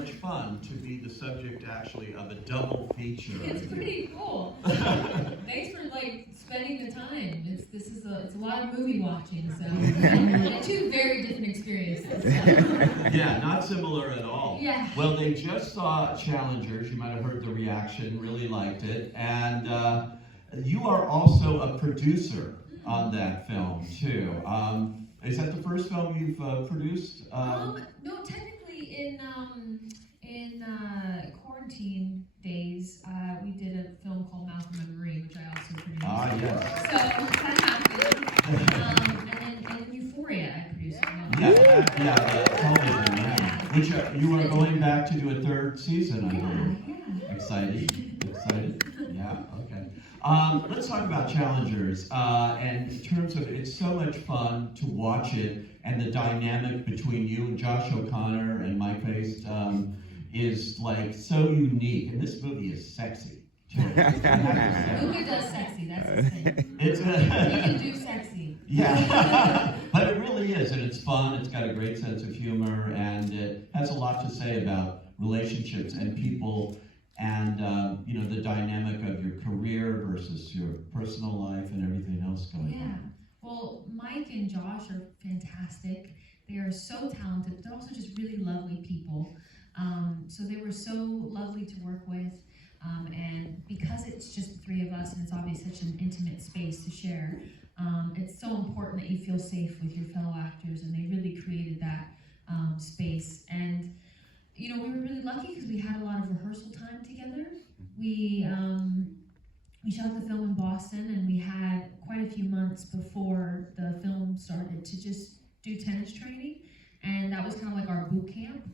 much fun to be the subject, actually, of a double feature. It's pretty cool. Thanks for spending the time. It's a lot of movie watching, so two very different experiences. So. Yeah, not similar at all. Yeah. Well, they just saw Challengers. You might have heard the reaction. Really liked it, and you are also a producer on that film too. Is that the first film you've produced? No, technically in quarantine days, we did a film called Malcolm and Marie, which I also produced. Ah, yes. So that happened. And then Euphoria, I produced. Television, yeah. Which you are going back to do a third season, I believe. Yeah. Excited? Yeah, okay. Let's talk about Challengers. And in terms of, it's so much fun to watch it, and the dynamic between you and Josh O'Connor and Mike Pace is so unique. And this movie is sexy. Luca does sexy, that's his thing. He can do sexy. Yeah, but it really is, and it's fun. It's got a great sense of humor, and it has a lot to say about relationships and people, and the dynamic of your career versus your personal life and everything else going on. Well, Mike and Josh are fantastic. They are so talented, but they're also just really lovely people. So they were so lovely to work with. And because it's just the three of us, and it's obviously such an intimate space to share, it's so important that you feel safe with your fellow actors, and they really created that space. And we were really lucky because we had a lot of rehearsal time together. We shot the film in Boston, and we had quite a few months before the film started to just do tennis training, and that was kind of like our boot camp.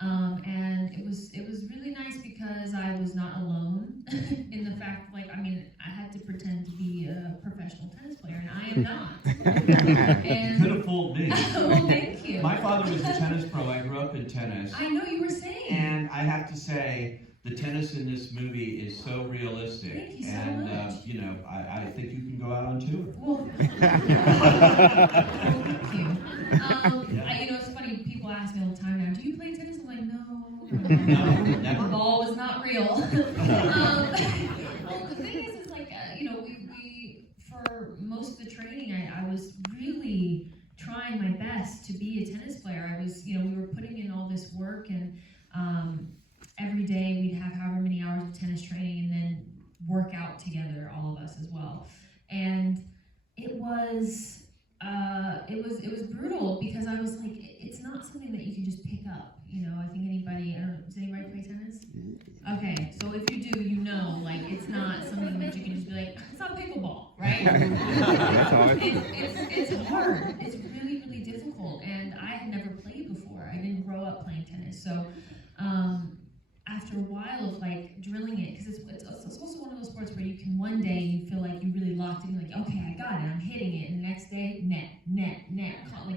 And it was really nice because I was not alone in the fact, I had to pretend to be a professional tennis player, and I am not. You could have fooled me. Well, thank you. My father was a tennis pro. I grew up in tennis. I know, you were saying. And I have to say, the tennis in this movie is so realistic. Thank you so and, much. I think you can go out on tour. Well, thank you. It's funny, people ask me all the time now, do you play tennis? I'm like, No, never. The ball was not real. Well, the thing is we for most of the training, I was really trying my best to be a tennis player. I was, we were putting in all this work, and every day we'd have however many hours of tennis training, and then work out together, all of us as well. And it was brutal because I was like, it's not something that you can just pick up. I think does anybody play tennis? Okay, so if you do, it's not something that you can just be like, it's not pickleball, right? It's hard. It's really, really difficult, and I had never played before. I didn't grow up playing tennis, so after a while of drilling it, because it's also one of those sports where you can one day you feel like you really locked in, like, okay, I got it, I'm hitting it, and the next day, net,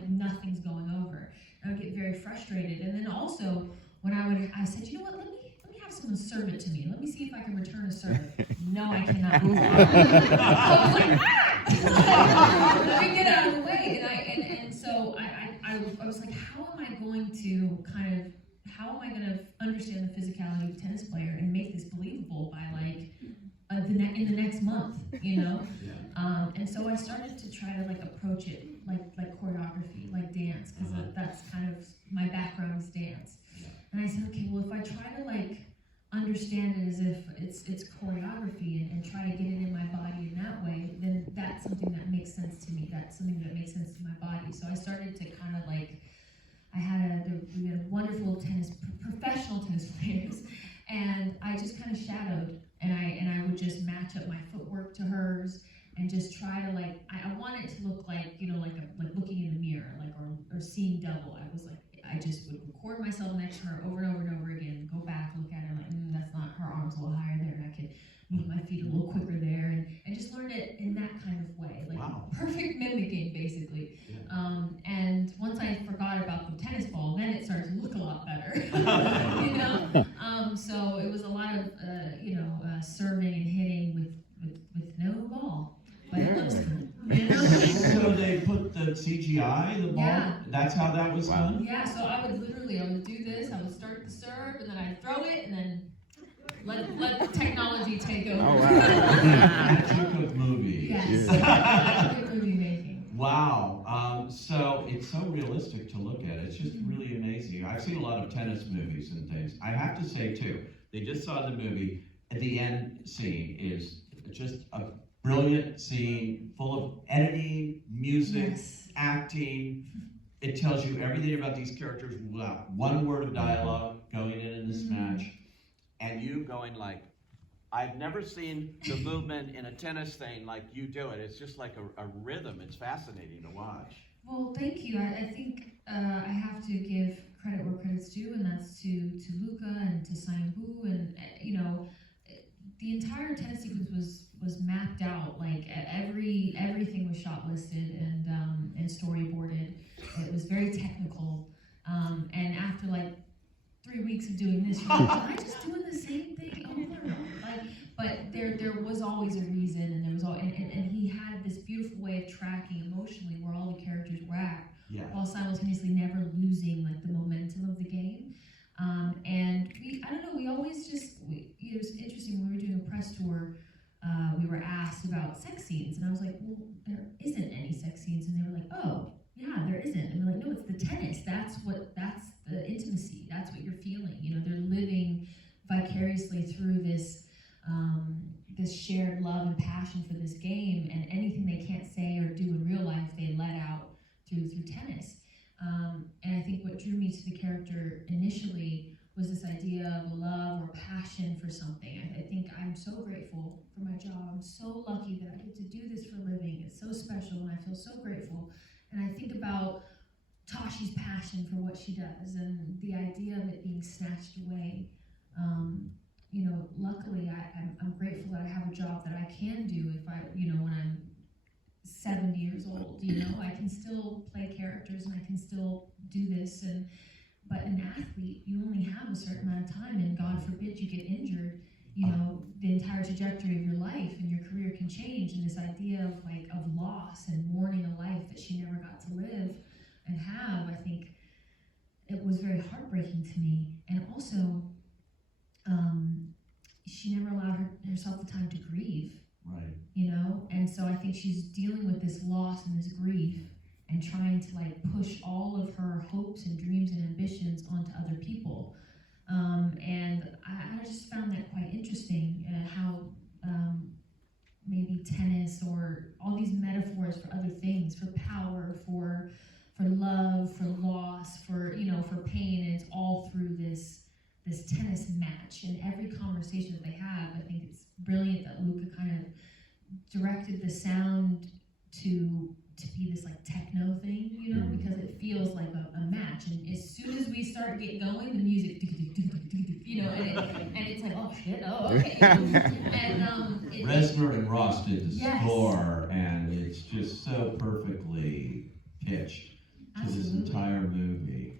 nothing's going over. And I would get very frustrated. And then also, when I said, you know what, let me have someone serve it to me. Let me see if I can return a serve. No, I cannot. So I was like, let me get out of the way. And so I was like, how am I going to understand the physicality of a tennis player and make this believable by in the next month, and so I started to try to approach it like choreography, like dance, because that's kind of my background is dance. And I said, okay, well, if I try to understand it as if it's choreography and try to get it in my body in that way, then that's something that makes sense to me. That's something that makes sense to my body. So I started to kind of we had wonderful professional tennis players, and I just kind of shadowed, and I would just match up my footwork to hers, and just try to I want it to look like looking in the mirror, or seeing double. I just would record myself next to her over and over and over again, go back, look at her, that's not, her arm's a little higher there, and I could move my feet a little quicker there, and just learn it in that kind of way, wow. Perfect mimicking, basically. Yeah. And once I forgot about the tennis ball, then it started to look a lot better, So it was a lot of serving and hitting with no ball, but it looks good. So they put the CGI, the ball? Yeah, that's how that was done? Yeah, so I would do this, I would start the serve, and then I'd throw it, and then let technology take over. Oh, wow. Magic of movie. Yes. Magic of movie making. Wow. So it's so realistic to look at. It's just really amazing. I've seen a lot of tennis movies and things. I have to say, too, they just saw the movie. The end scene is just a brilliant scene full of editing, music, acting. It tells you everything about these characters without one word of dialogue going in this match. And you going like, I've never seen the movement in a tennis thing like you do it. It's just like a rhythm. It's fascinating to watch. Well, thank you. I think I have to give credit where credit's due, and that's to Luca and to Saimbu, and the entire tennis sequence was mapped out. Like everything was shot listed and storyboarded. It was very technical. And after like 3 weeks of doing this, you're like, am I just doing the same thing over? But there was always a reason, and there was and he had this beautiful way of tracking emotionally where all the characters were at, while simultaneously never losing like the momentum of the game. And we always it was interesting when we were doing a press tour. We were asked about sex scenes, and I was like, well, there isn't any sex scenes, and they were like, oh, yeah, there isn't. And we're like, no, it's the tennis. That's the intimacy. That's what you're feeling. They're living vicariously through this shared love and passion for this game, and anything they can't say or do in real life, they let out through tennis. And I think what drew me to the character initially was this idea of love or passion for something. I think I'm so grateful for my job. I'm so lucky that I get to do this for a living. It's so special, and I feel so grateful. And I think about Tashi's passion for what she does, and the idea of it being snatched away. Luckily, I'm grateful that I have a job that I can do if when I'm 70 years old. I can still play characters, and I can still do this. But an athlete, you only have a certain amount of time, and God forbid you get injured. The entire trajectory of your life and your career can change. And this idea of loss and mourning a life that she never got to live and have, I think it was very heartbreaking to me. And also, she never allowed herself the time to grieve. Right. And so I think she's dealing with this loss and this grief and trying to push all of her hopes and dreams and ambitions onto other people. And I just found that quite interesting, how maybe tennis or all these metaphors for other things, for power, for love, for loss, for pain, and it's all through this tennis match. And every conversation that they have, I think it's brilliant that Luca kind of directed the sound to be this techno thing, because it feels like a match. And as soon as we start getting going, the music, and it's like, oh shit, oh okay. And Reznor and Ross did the score, and it's just so perfectly pitched to this entire movie.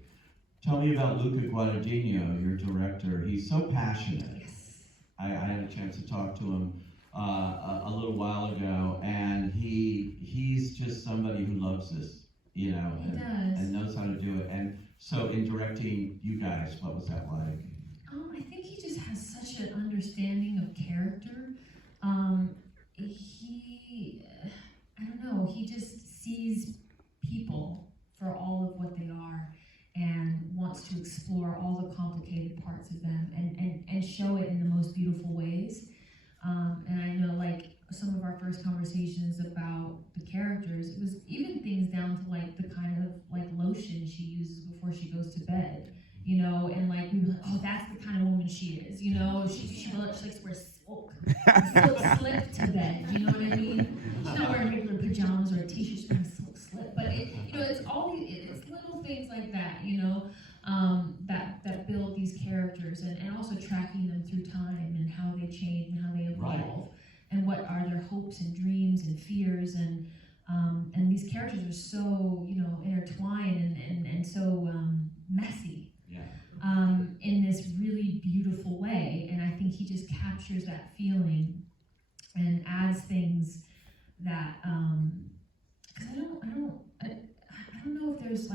Tell me about Luca Guadagnino, your director. He's so passionate. Yes. I had a chance to talk to him a little while ago, and he's just somebody who loves this, and knows how to do it. And so in directing you guys, what was that like? I think he just has such an understanding of character. I don't know, he just sees people for all of what they are and wants to explore all the complicated parts of them and show it in the most beautiful ways. And I know some of our first conversations about the characters, it was even things down to the kind of lotion she uses before she goes to bed, and we were like, oh, that's the kind of woman she is, she likes to wear silk slip to bed, you know what I mean? She's not wearing regular pajamas or a t-shirt, she's wearing a silk slip, but it's all it's little things like that, that build these characters, and also tracking them through time and how they change and how they evolve. Right. And what are their hopes and dreams and fears, and these characters are so intertwined and so messy, in this really beautiful way. And I think he just captures that feeling and adds things that because I I don't know if there's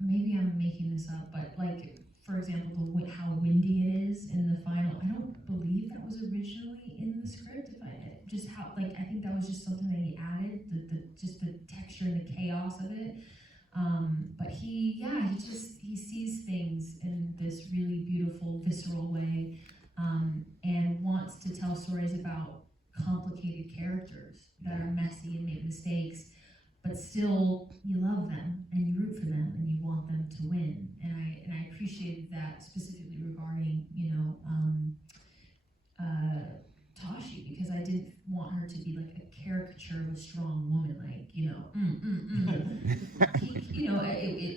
maybe I'm making this up, but like, for example, how windy it is in the final. I don't believe that was originally in the script. I think that was just something that he added, just the texture and the chaos of it. But he sees things in this really beautiful, visceral way, and wants to tell stories about complicated characters that are messy and make mistakes, but still you love them and you root for them and you want them to win. And I appreciated that specifically regarding Tashi, because I didn't want her to be like a caricature of a strong woman,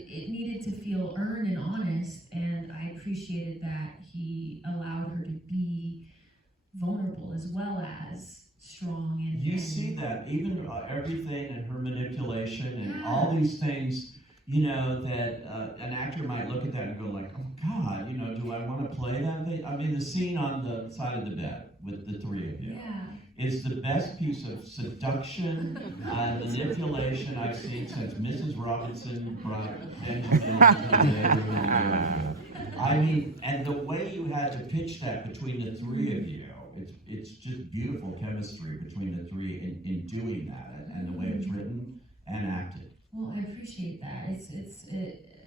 it needed to feel earned and honest, and I appreciated that he allowed her to be vulnerable as well as strong. And you see that even everything and her manipulation and Yeah. all these things, that an actor might look at that and go like, oh God, do I want to play that thing? I mean, the scene on the side of the bed with the three of you is the best piece of seduction and manipulation I've seen since Mrs. Robinson brought Benjamin into the neighborhood. I mean, and the way you had to pitch that between the three of you, it's just beautiful chemistry between the three in doing that, and the way it's written and acted. Well, I appreciate that. I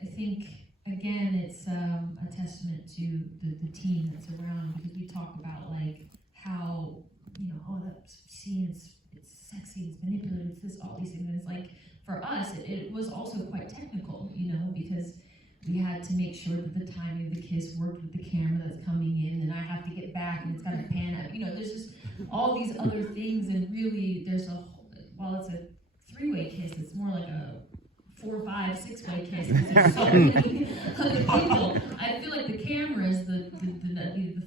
think again, it's a testament to the team that's around, because we talk about like how that scene it's sexy, it's manipulative, it's this, all these things. And it's like for us, it was also quite technical, because we had to make sure that the timing of the kiss worked with the camera that's coming in, and I have to get back and it's got to pan out. There's just all these other things, and really while it's a three-way kiss, it's more like a 4, 5, 6-way kiss. There's so many other people. I feel like the camera is the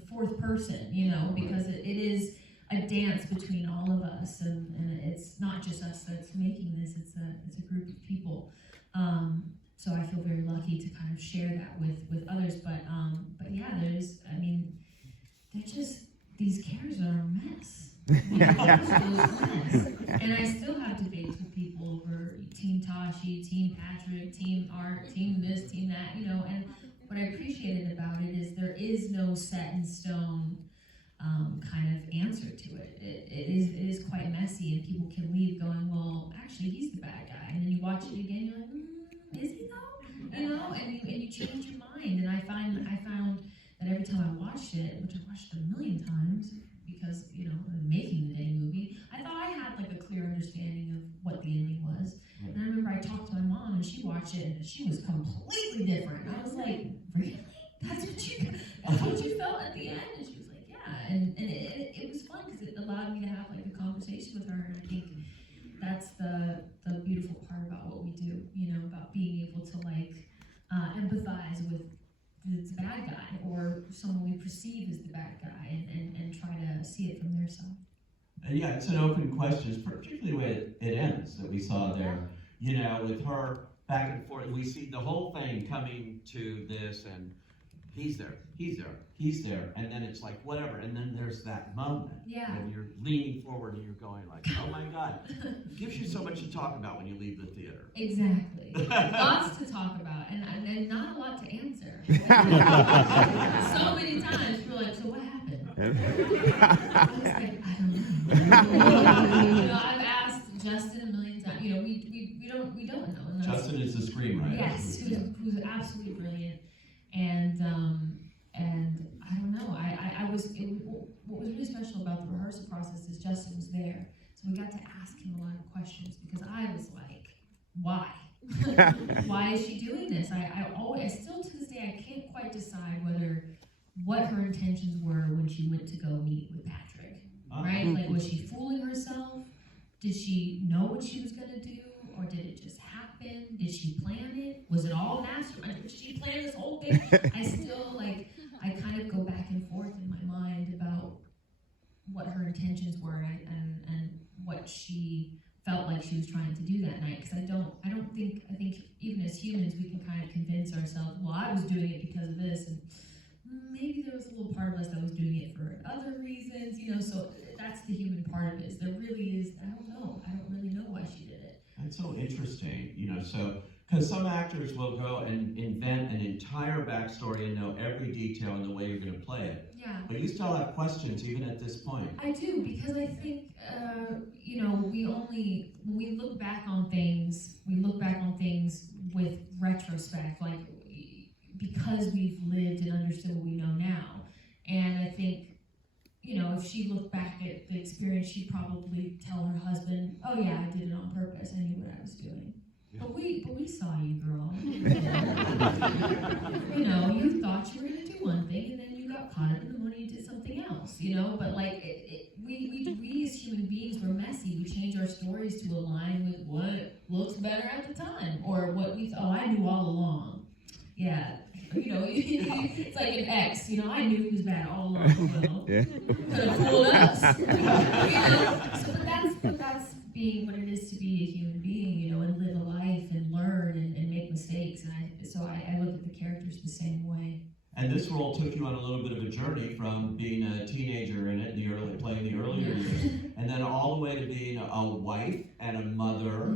fourth person, because it is a dance between all of us, and it's not just us that's making this. It's a group of people. So I feel very lucky to kind of share that with others. But yeah, they're just, these characters are a mess. And I still have debates with people over Team Tashi, Team Patrick, Team Art, Team this, Team that, and what I appreciated about it is there is no set in stone kind of answer to it. It is quite messy, and people can leave going, well, actually, he's the bad guy. And then you watch it again, you're like, is he though? And you change your mind. And I found that every time I watched it, which I watched a million times, because making the dang movie, I thought I had like a clear understanding of what the ending was. And I remember I talked to my mom, and she watched it, and she was completely different. I was like, really? That's what you felt at the end? And she was like, yeah. And it was fun because it allowed me to have like a conversation with her. And I think that's the beautiful part about what we do, about being able to like empathize with the bad guy, or someone we perceive as the bad guy, and try to see it from their side. Yeah, it's an open question, particularly the way it ends that we saw there. With her back and forth, we see the whole thing coming to this, and he's there, and then it's like whatever, and then there's that moment when you're leaning forward and you're going like, oh my God. It gives you so much to talk about when you leave the theater. Exactly. Lots to talk about, and not a lot to answer. So many times we're like, so what happened? I was like, I don't know. I've asked Justin a million times. We don't know. Justin is the screenwriter. Yes, who's absolutely brilliant. And I don't know. What was really special about the rehearsal process is Justin was there, so we got to ask him a lot of questions, because I was like, why? Why is she doing this? I still to this day I can't quite decide what her intentions were when she went to go meet with Patrick. Right? Like, was she fooling herself? Did she know what she was gonna do, or did it just happen? Did she plan it? Was it all mastermind? Did she plan this whole thing? I still I kind of go back and forth in my mind about what her intentions were, and what she felt like she was trying to do that night. Because I think even as humans we can kind of convince ourselves, well, I was doing it because of this, and maybe there was a little part of us that was doing it for other reasons, so that's the human part of it. There really is, I don't really know why she did it. it's so interesting, so, because some actors will go and invent an entire backstory and know every detail in the way you're going to play it. Yeah. But you still have questions even at this point. I do, because I think, when we look back on things with retrospect, like, because we've lived and understood what we know now. And I think, if she looked back at the experience, she'd probably tell her husband, oh yeah, I did it on purpose, I knew what I was doing. But we saw you, girl. You thought you were gonna do one thing, and then you got caught up in the money, you did something else, But like, we as human beings, we're messy. We change our stories to align with what looks better at the time, or what we thought. Oh, I knew all along. Yeah, it's like an ex. I knew he was bad all along. Well, could have fooled us. So, but that's being what it is to be a human being, and live a life and learn and make mistakes. And I look at the characters the same way. And this role took you on a little bit of a journey from being a teenager in it, playing the earlier years, and then all the way to being a wife and a mother,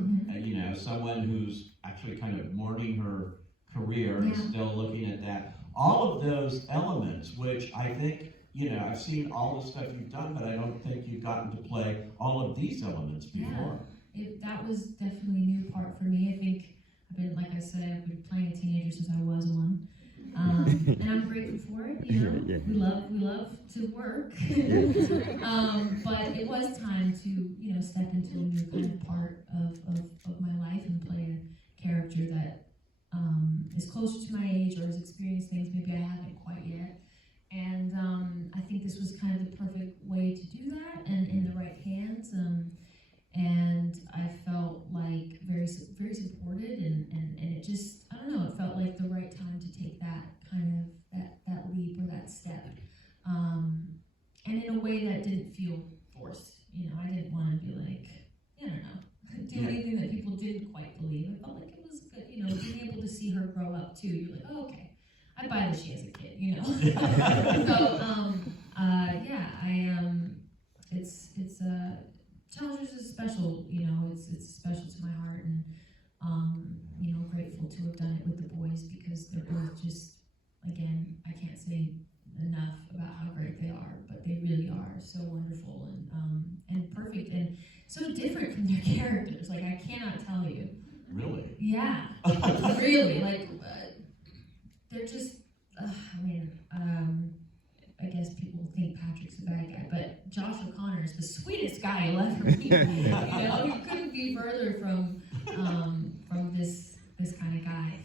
someone who's actually kind of mourning her career and still looking at that. All of those elements, which I think, I've seen all the stuff you've done, but I don't think you've gotten to play all of these elements before. Yeah, that was definitely a new part for me. I think like I said, I've been playing a teenager since I was one. And I'm grateful for it, We love to work. But it was time to, step into a new kind of part of my life and play a character that is closer to my age or has experienced things maybe I haven't quite yet. And I think this was kind of the perfect way to do that, and in the right hands. And I felt like very, very supported, and it just, I don't know, it felt like the right time to take that kind of, that leap or that step. And in a way that didn't feel forced. I didn't want to be like, I don't know, do anything that people didn't quite believe. I felt like it was good, being able to see her grow up too. You're like, oh, okay, I buy that she has a kid, So, Challengers is special, it's special to my heart, and grateful to have done it with the boys, because they're both just, again, I can't say enough about how great they are, but they really are so wonderful and perfect and so different from their characters. Like, I cannot tell you. Really? Yeah, really. Like, they're just. I guess people think Patrick's a bad guy, but Josh O'Connor is the sweetest guy you'll ever meet. He couldn't be further from this kind of guy.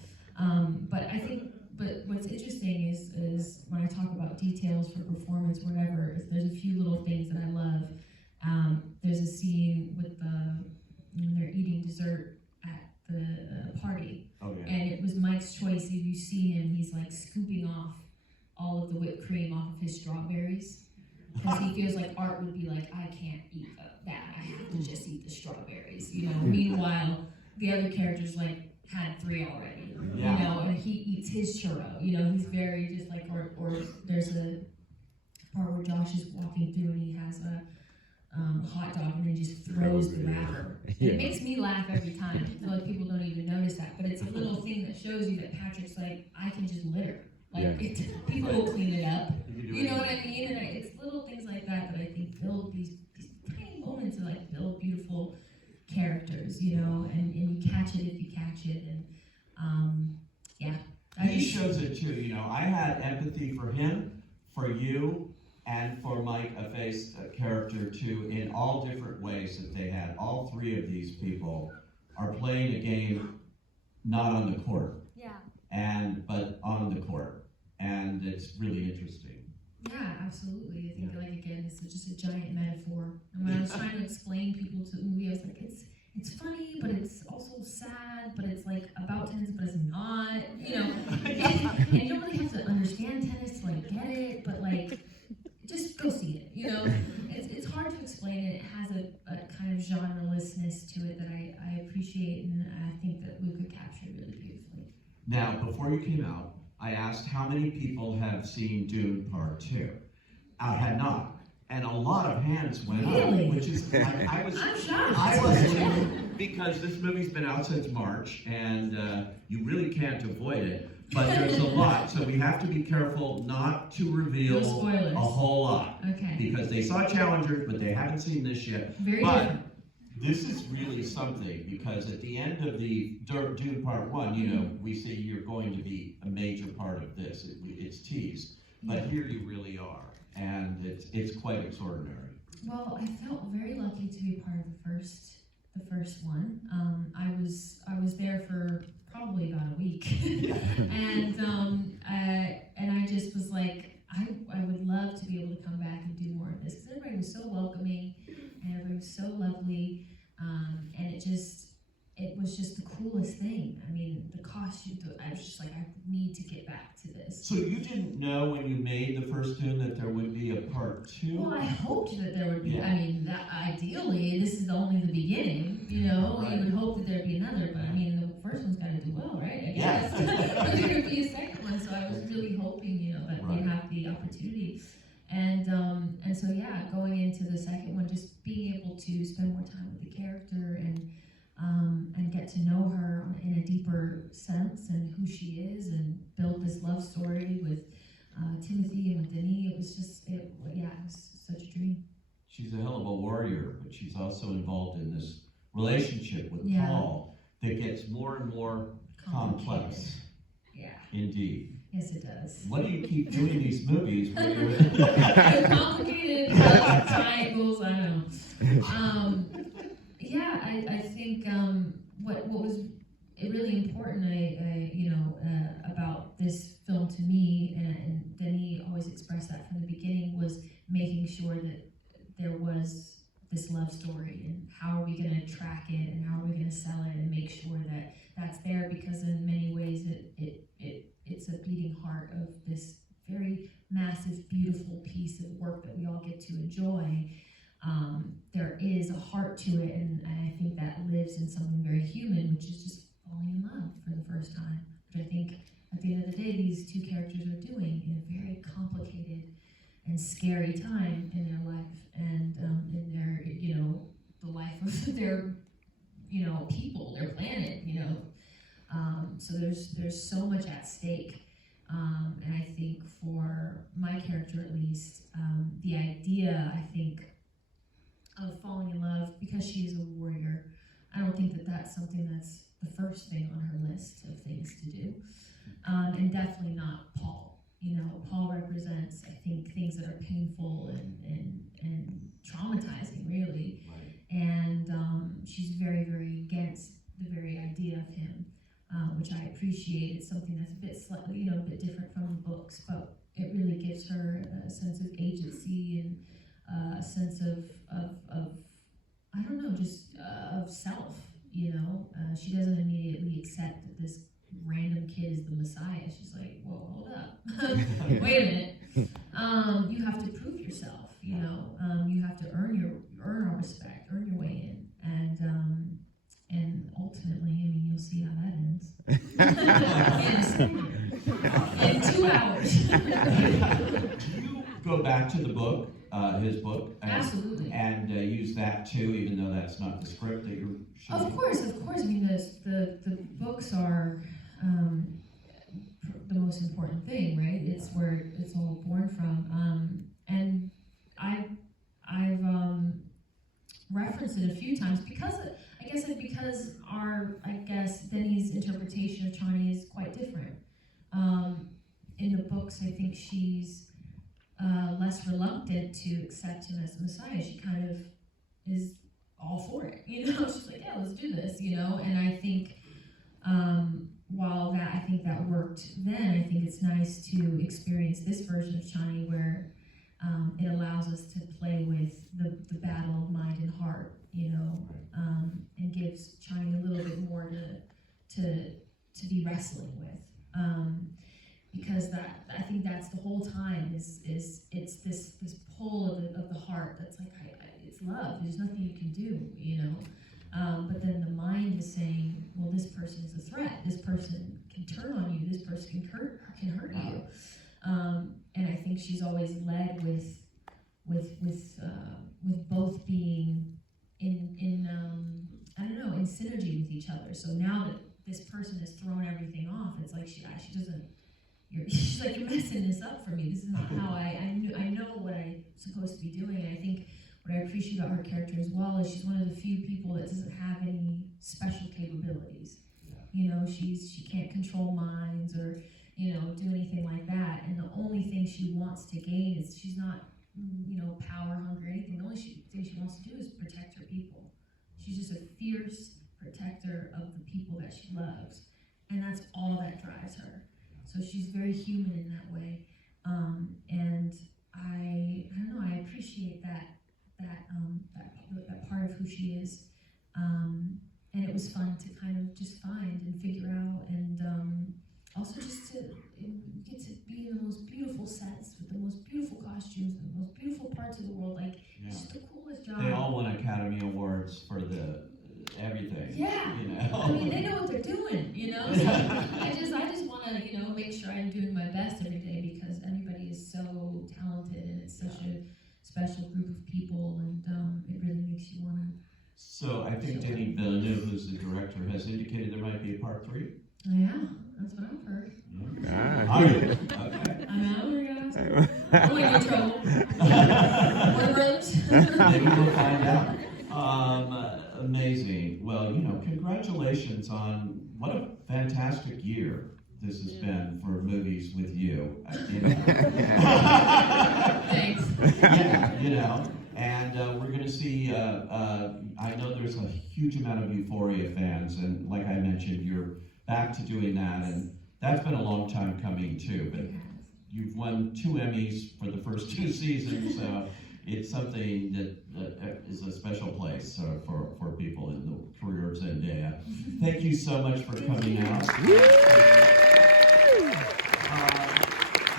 But what's interesting is when I talk about details for performance, whatever, there's a few little things that I love. There's a scene with when they're eating dessert at the party, and it was Mike's choice. If you see him, he's like scooping off all of the whipped cream off of his strawberries, because he feels like Art would be like, I can't eat that, I have to just eat the strawberries, Meanwhile, the other characters had 3 already, and he eats his churro, he's very just like, or there's a part where Josh is walking through and he has a hot dog and then just throws the wrapper. It makes me laugh every time. I feel like people don't even notice that, but it's a little thing that shows you that Patrick's like, I can just litter. People will clean it up. You know what I mean? And it's little things like that I think build these tiny moments and build beautiful characters, and you catch it if you catch it. And He shows it too, I had empathy for him, for you, and for Mike, a face character too, in all different ways that they had. All 3 of these people are playing a game not on the court. But on the court, and it's really interesting. Yeah, absolutely. I think again, it's just a giant metaphor. And when I was trying to explain people to the movie, I was like, it's funny, but it's also sad, but it's about tennis, but it's not. And you don't really have to understand tennis to get it, but just go see it. It's hard to explain it. It has a kind of genre-lessness to it that I appreciate, and I think that Luca captured really beautifully. Now, before you came out, I asked how many people have seen Dune Part 2. I had not. And a lot of hands went up, which is, I was, I'm shocked. I wasn't even, because this movie's been out since March, and you really can't avoid it. But there's a lot, so we have to be careful not to reveal No spoilers. a whole lot. Okay. Because they saw Challengers, but they haven't seen this yet. Very but different. this is really something, because at the end of the Dune Part 1, you know, we see you're going to be a major part of this. It's teased. But here you really are, and it's quite extraordinary. Well, I felt very lucky to be part of the first one. I was there for probably about a week, and I just was like, I would love to be able to come back and do more of this, because everybody was so welcoming and everybody was so lovely, and it was just the coolest thing. I mean, the costume, I was just like, I need to get back to this. So you didn't know when you made the first Dune that there would be a part 2? Well, I hoped that there would be. Yeah. I mean, ideally, this is only the beginning. You know, Right. you would hope that there'd be another, but I mean, the first one's got to do well, right? I Yeah. guess. But there would be a second one, so I was really hoping, you know, that Right. we'd have the opportunity. And so yeah, going into the second one, just being able to spend more time with the character and get to know her in a deeper sense and who she is, and build this love story with Timothy and with Denis. It was such a dream. She's a hell of a warrior, but she's also involved in this relationship with Yeah. Paul that gets more and more complex. Yeah. Indeed. Yes, it does. What do you keep doing these movies where you're Complicated triangles. I know. Yeah, I think what was really important, about this film to me, and Denis always expressed that from the beginning, was making sure that there was this love story, and how are we going to track it, and how are we going to sell it, and make sure that that's there, because in many ways it's a beating heart of this very massive, beautiful piece of work that we all get to enjoy. There is a heart to it, and I think that lives in something very human, which is just falling in love for the first time, which I think at the end of the day these two characters are doing in a very complicated and scary time in their life, and in their, the life of their, people, their planet, so there's so much at stake, and I think for my character at least, the idea, I think, of falling in love because she is a warrior, I don't think that that's something that's the first thing on her list of things to do, and definitely not Paul. Paul represents, I think, things that are painful and traumatizing, really. Right. And she's very, very against the very idea of him, which I appreciate. It's something that's a bit slightly, a bit different from the books, but it really gives her a sense of agency and a sense of I don't know, just of self. She doesn't immediately accept that this random kid is the Messiah. She's like, whoa, hold up. Wait a minute. You have to prove yourself, you have to earn our respect, earn your way in. And ultimately, you'll see how that ends. in 2 hours. Do you go back to the book, his book? Absolutely. And use that too, even though that's not the script that you're shooting? Of course. I mean, the books are the most important thing, right? It's where it's all born from. And I've referenced it a few times because Denny's interpretation of Chani is quite different. In the books, I think she's less reluctant to accept him as the Messiah. She kind of is all for it, She's like, yeah, let's do this, And I think while I think that worked then, I think it's nice to experience this version of Chani where it allows us to play with the battle of mind and heart, and gives Chani a little bit more to be wrestling with. Because I think that's the whole time is it's this pull of the heart that's like it's love. There's nothing you can do, But then the mind is saying, well, this person is a threat. This person can turn on you. This person can hurt you. And I think she's always led with both being in I don't know, in synergy with each other. So now that this person has thrown everything off, it's like she doesn't. She's like, you're messing this up for me. This is not how I know what I'm supposed to be doing. And I think what I appreciate about her character as well is she's one of the few people that doesn't have any special capabilities. You know, she can't control minds or, you know, do anything like that. And the only thing she wants to gain is she's not, you know, power hungry or anything. The only thing she wants to do is protect her people. She's just a fierce protector of the people that she loves. And that's all that drives her. So she's very human in that way. And I don't know, I appreciate that part of who she is. And it was fun to kind of just find and figure out, and also just to get to be in the most beautiful sets with the most beautiful costumes and the most beautiful parts of the world. Like, it's just the coolest job. They all won Academy Awards for the everything. Yeah. You know? I mean, they know what they're doing, you know? So I just want to, you know, make sure I'm doing my best every day because everybody is so talented and it's such a special group of people, and it really makes you want to. So I think Denis Villeneuve, who's the director, has indicated there might be a part 3. Yeah, that's what I've heard. Yeah. Okay. I know, we're going to I'm like in trouble. Warner Brothers? Maybe we'll find out. Amazing. Well, you know, congratulations on what a fantastic year this has been for movies with you. You know. Thanks. Yeah, you know. And we're going to see, I know there's a huge amount of Euphoria fans, and like I mentioned, you're back to doing that, and that's been a long time coming too, but you've won 2 Emmys for the first 2 seasons, so it's something that is a special place for people in the career of Zendaya. Thank you so much for coming out.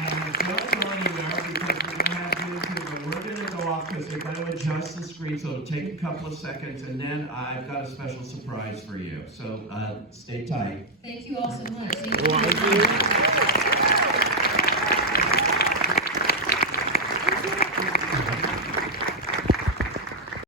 And don't go anywhere because we're going to have YouTube, but we're going to go off because they're going to adjust the screen, so it'll take a couple of seconds, and then I've got a special surprise for you. So stay tight. Thank you all so